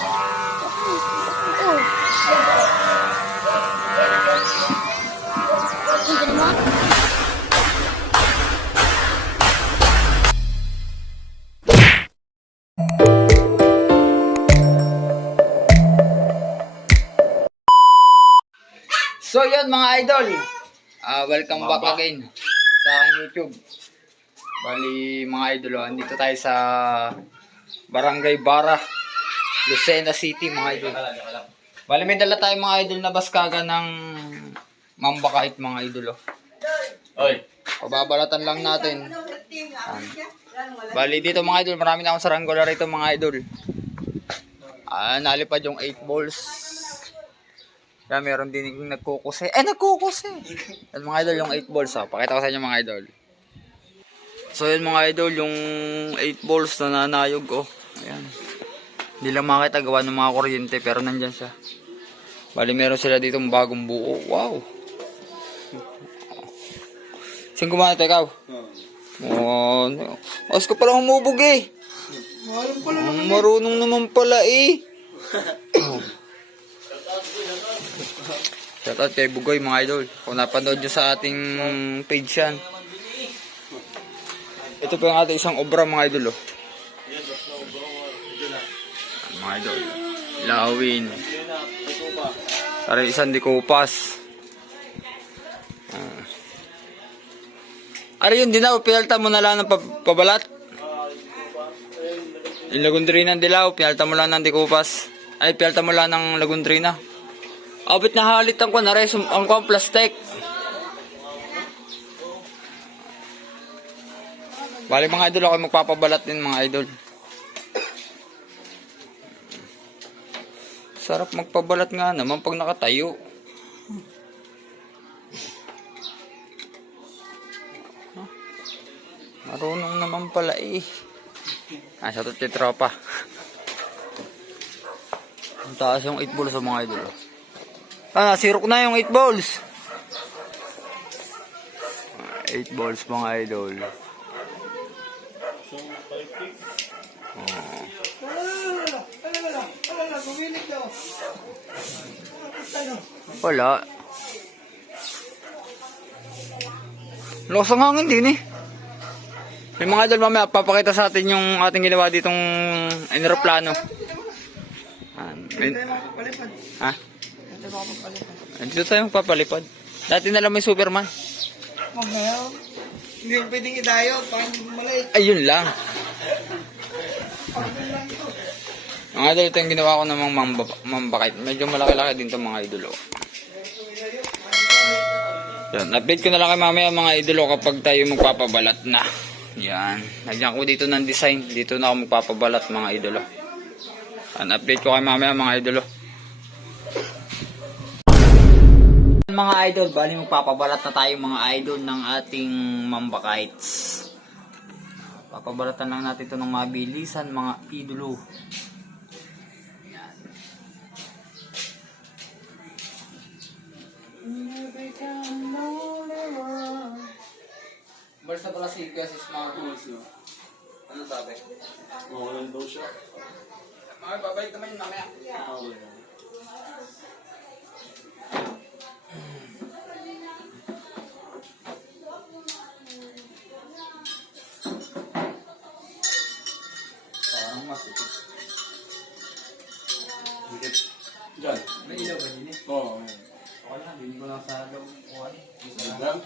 So yun mga idol, welcome back again sa aking YouTube. Bali mga idol, andito tayo sa Barangay Bara, Lucena City mga idol. Bali may dala tayo mga idol na baskaga ng mambakait mga idol. Oy, pababalatan lang natin. Bali dito mga idol, marami na akong saranggola rito mga idol. Nalipad yung 8 balls. Kaya meron din yung nagkukusi. Nagkukusi! Yan mga idol, yung 8 balls. Pakita ko sa inyo mga idol. So yun mga idol, yung 8 balls na nanayog. Ayan. Hindi lang makita gawa ng mga kuryente, pero nandyan siya. Bali meron sila dito bagong buo. Wow! Saan kumanat ikaw? Mas ka palang humubog eh. Marunong naman pala eh. Shoutout kay Bugoy mga idol. Kung napanood nyo sa ating page yan. Ito po yung ating isang obra mga idol. Mga idol. Lawin. Para isang dikupas. Ano yun, Dilaw? Pinalta mo na lang ng pabalat? Yung lagundrina ng Dilaw, pinalta mo lang ng dikupas. Ay, pinalta mo lang ng lagundrina. Abit na halitan ko na rin ang plastic. Bali mga idol, ako magpapabalat din mga idol. Sarap magpabalat nga naman pag nakatayo. Marunong naman pala eh. Sa tuti tropa. Ang taas yung 8 balls sa mga idol. Sirok na yung 8 balls. 8 balls mga idol. Wala. Lakas ang hangin din eh. Yung mga idol, mamaya papakita sa atin yung ating ginawa ditong aeroplano. Ha? Dito tayo magpapalipad. Dati na lang may Superman. Hindi yung pwedeng idayot. Ayun lang. Mga idol, ito yung ginawa ko namang mambakait. Medyo malaki-laki din itong mga idol. Yan, update ko na lang kay mamaya mga idol kapag tayo magpapabalat na. Yan. Nagyan ko dito ng design. Dito na ako magpapabalat mga idol. Yan, update ko kay mamaya mga idol. Mga idol, bali magpapabalat na tayo mga idol ng ating mambakites. Papabalatan lang natin ito ng mabilisan mga idolo. Yan. Basta pala si Smart Tools, no? Ano sabi? Mawalan daw siya. Babalik naman yun mamaya. Parang masipit. Diyan. May ilaw ba din eh? Oo. Okay lang, hindi ko lang sa loob. Diyan.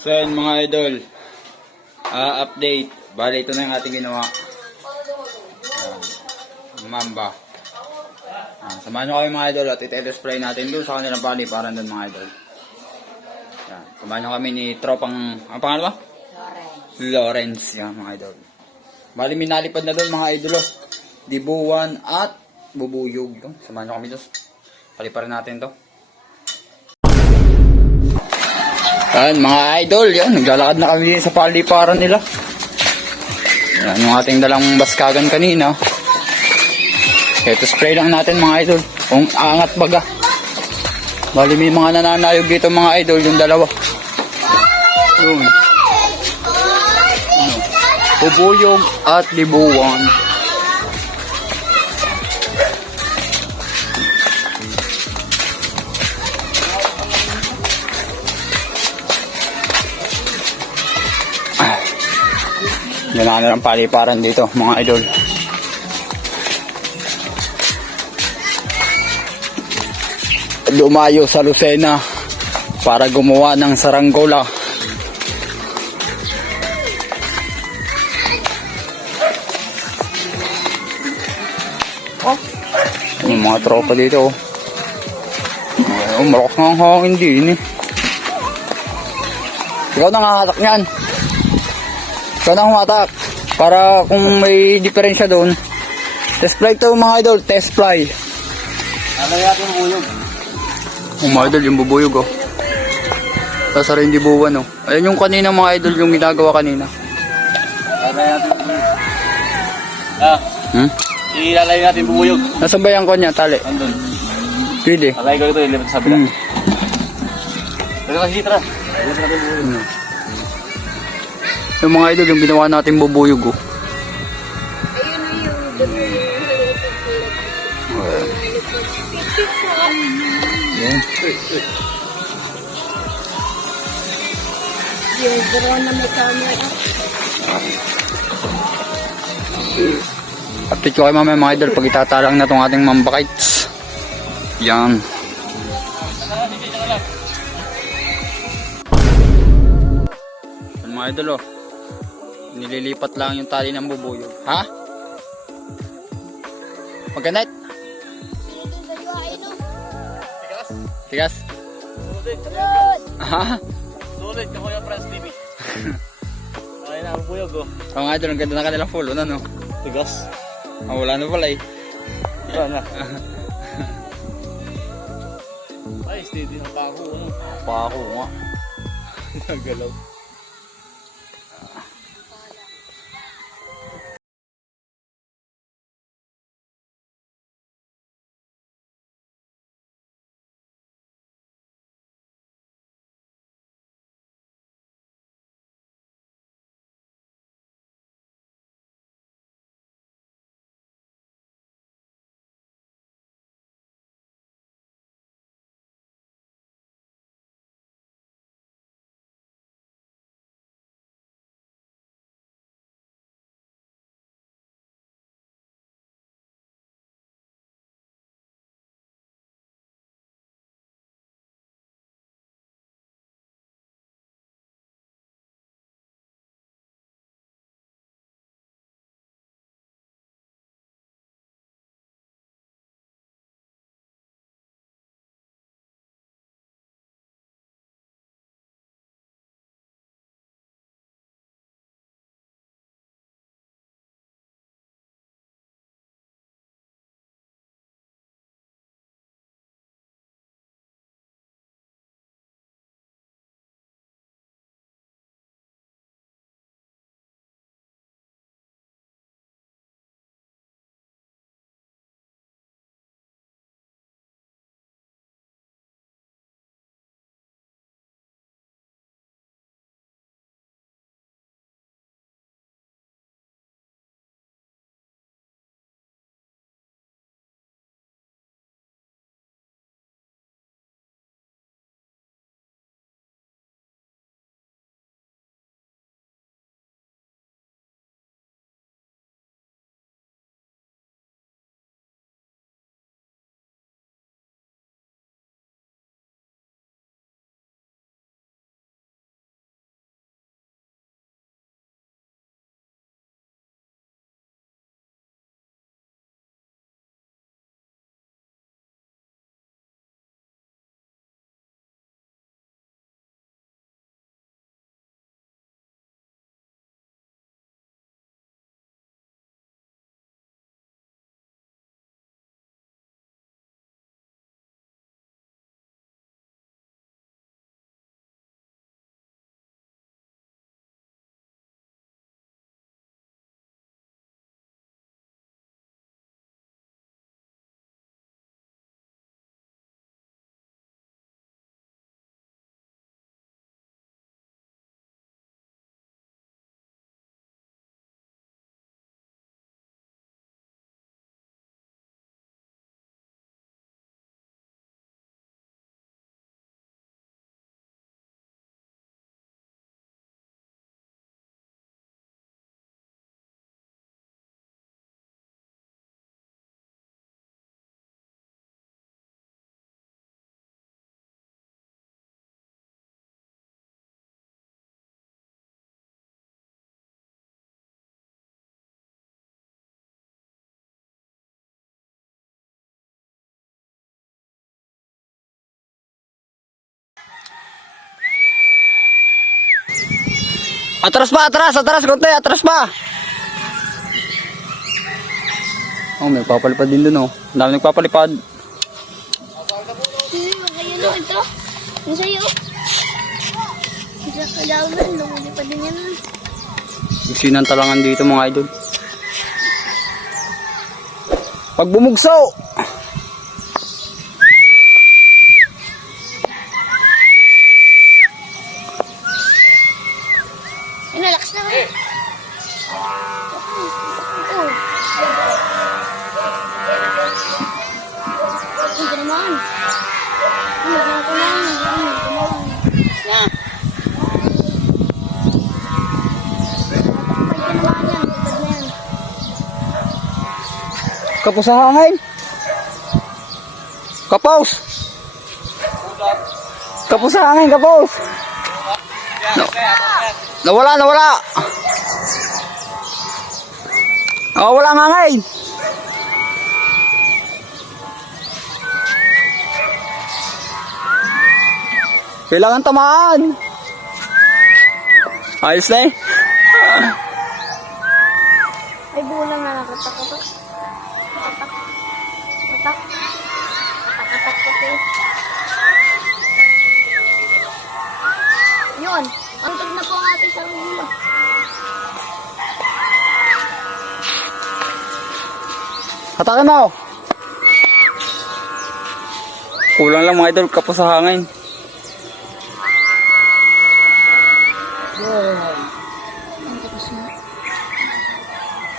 So yun mga idol, update. Bali ito na yung ating ginawa. Mamba. Samahan nyo kami mga idol at iti-display natin doon sa kanilang paliparan doon mga idol. Yan. Samahan nyo kami ni tropang, ang pangalan ba? Lawrence. Yan mga idol. Bali minalipad na doon mga idol. Dibuwan at bubuyog. Samahan nyo kami doon. Paliparan natin to. Yan mga idol. Yan. Naglalakad na kami sa paliparan nila. Yan yung ating dalang baskagan kanina. Ito spray lang natin mga idol. Kung angat baga. Bali may mga nananayog dito mga idol. Yung dalawa. Yun. Bubuyog at libuwan. Yan na ang paliparan dito mga idol. Lumayo sa Lucena para gumawa ng saranggola. Yung mga tropa dito. Malakas nga ang hangin din eh. Ikaw na nangahatak niyan. Ikaw na humatak. Para kung may diferensya doon. Test fly to mga idol. Test fly. Ano natin ang buyog? Mga idol yung bubuyog oh. Tapos rin dibuwan oh. Ayan yung kanina mga idol yung ginagawa kanina. Lalay natin ang buyog. Ilalay natin ang buyog. Nasaan ba yung kanya? Tali? Andun. Pwede. Lalay ko ito, ilipit sa bila. Pero kasi tara. Ilipit natin ang buyog. Yung mga idol yung ginawa natin bubuyog oh. Yan. Update ko kayo mamaya mga idol pag itatalang na itong ating mambakites. Yan. Yan mga idol oh. Nililipat lang yung tali ng bubuyog. Ha? Magkanit? Tigas? Ha? Sulit ka Kuya Franz TV. Ay na ang buyog oh. Oh mga idol, ang ganda na kanilang full. Ano no? Tigas. Wala na pala eh. Wala na. Ay, steady ng pako. Pako nga. Nagalaw. Atras pa, atras, konti, atras pa. Oh, may papalipad din dun, oh. Ang dami nagpapalipad. Ayun o, ito. Yung sa'yo. Isa kalaban, lumuli pa din yan. Sinantalangan dito mga idol. Pag bumugso! Ay, nalakas na ka. Oh. Ito naman. Ito naman. Na. Kapos ang hangin. Kapos. Kapos ang hangin, kapos. Nawala. Oh, wala ang hangin. Kailangan tamaan. Ayos na eh. Ay, bulang na nakatak-atak. Katak. Katak-atak ko to. Yun. Antag na po ang ating sarili. Hatakan na oh. Kulang lang mga idol, kapos sa hangin.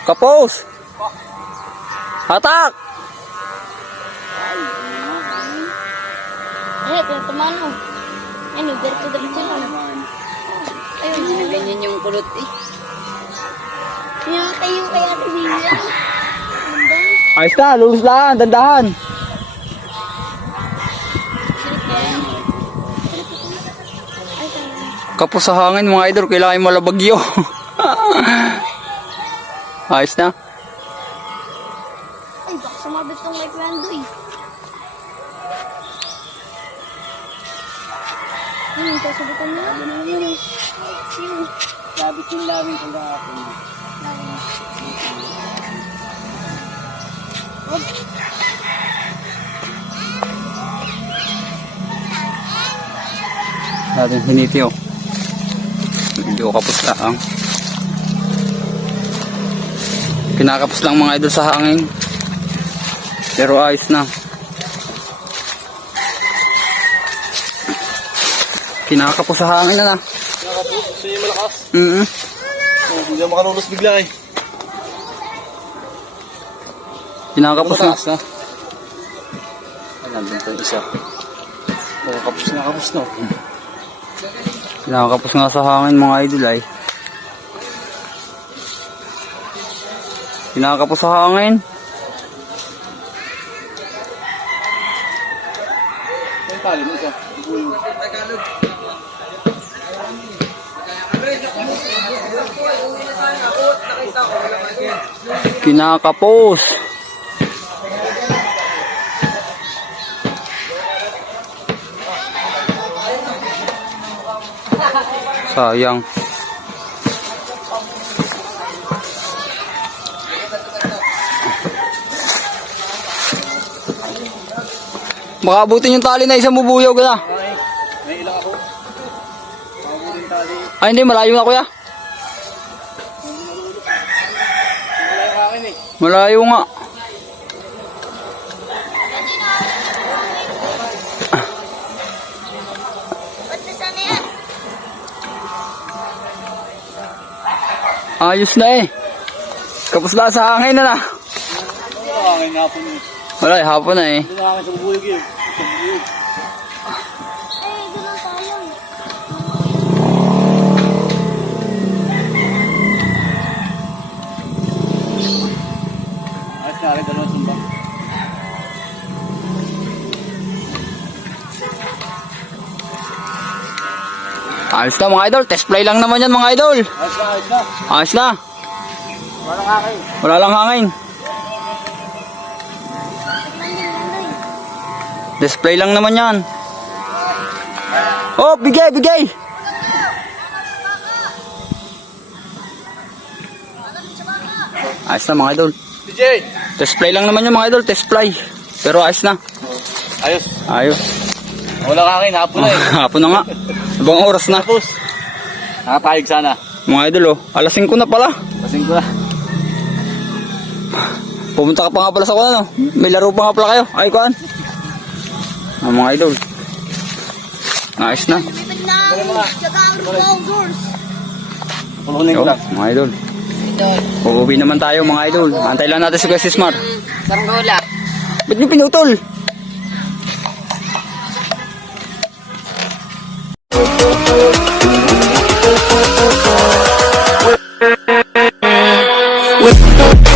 Kapos! Hatak! Eh, pinatamano. Ano, diretso lang. Ayun. Ganyan yung kulot eh. Pinakatayo kaya ito Vivian. Ayos na, lulus lang, dandahan. Kapos sa hangin mga idol, kailangan malabagyo. Ayos na. Ay, baka sumabit tong kay Kwando eh. Sasabitan mo. Sabit yung lamin ko kahapon. Natin hiniti oh. Medyo kapos lang. Kinakapos lang mga idol sa hangin. Pero ayos na. Kinakapos sa hangin na na. Nakapos, gusto niya malakas. Oh, hindi na makalulos bigla eh. Kinakapos na. na. Ay, nandun ito yung isa. Oh, kapos na. Kinakapos nga sa hangin mga idol ay. Kinakapos sa hangin. Yung tali mo ito. Kinakapos. Sayang. Baka abutin yung tali na isang bubuyaw ka na. May ilang ako. Makabutin yung tali. Ay hindi, malayo na kuya. Wala yung akin eh. Malayo nga. Ba't nasaan na yan? Ayos na eh. Kapos na sa hangin na na. Wala akin hapon eh. Wala, hapon na eh. Hindi na akin sa bubuyog eh. Sa bubuyog. Ay, gano'n tayo. Ayos na akin, dalawang sumbang. Ayos na mga idol. Test play lang naman yan mga idol. Ayos na. Ayos na. Walang akin. Wala lang hangin. Display lang naman yan. Oh, bigay. Ayos na mga idol. DJ! Test fly lang naman yung mga idol, test fly. Pero ayos na. Ayos. Ayos. Wala ka akin, hapon na eh. Hapon na nga. Ibang oras na. Tapos, nakapayag sana. Mga idol oh, alas 5 na pala. Pasing ko na. Pumunta ka pa nga pala sa kuwan, no? May laro pa nga pala kayo. Ay, kuwan. Mga idol. Ayos na. Lipid na. Tsaka ang Bowsers. Pulunin Yo, mga idol. Uuwi naman tayo mga idol. Antay lang natin si Kuya Sismar. Saranggola. Ba't niyo pinutol? With